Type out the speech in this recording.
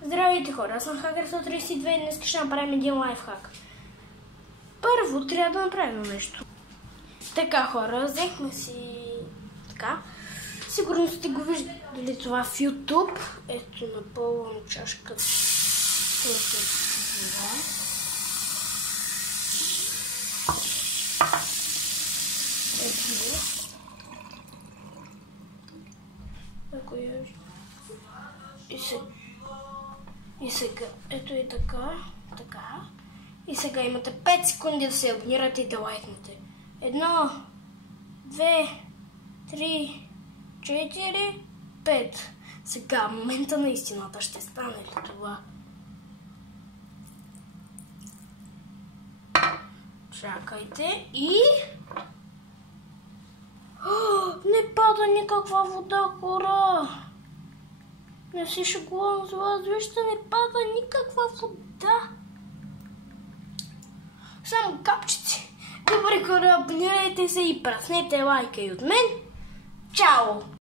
Здравейте хора, аз съм Hacker132 и днес ще направим един лайфхак. Първо трябва да направим нещо. Така хора, взехме си така. Сигурно сте го виждали това в YouTube. Ето напълвам чашката. Ето го. Ако я... И сега, ето и така. И сега имате 5 секунди да се абонирате и да лайкнете. 1, 2, 3, 4, 5. Сега, момента на истината ще стане ли това? Чакайте и... Не пада никаква вода, хора! Не си шегувам с вас, вижте, не пада никаква вода. Само капчици. Добре хора, абонирайте се и праснете лайка и от мен. Чао!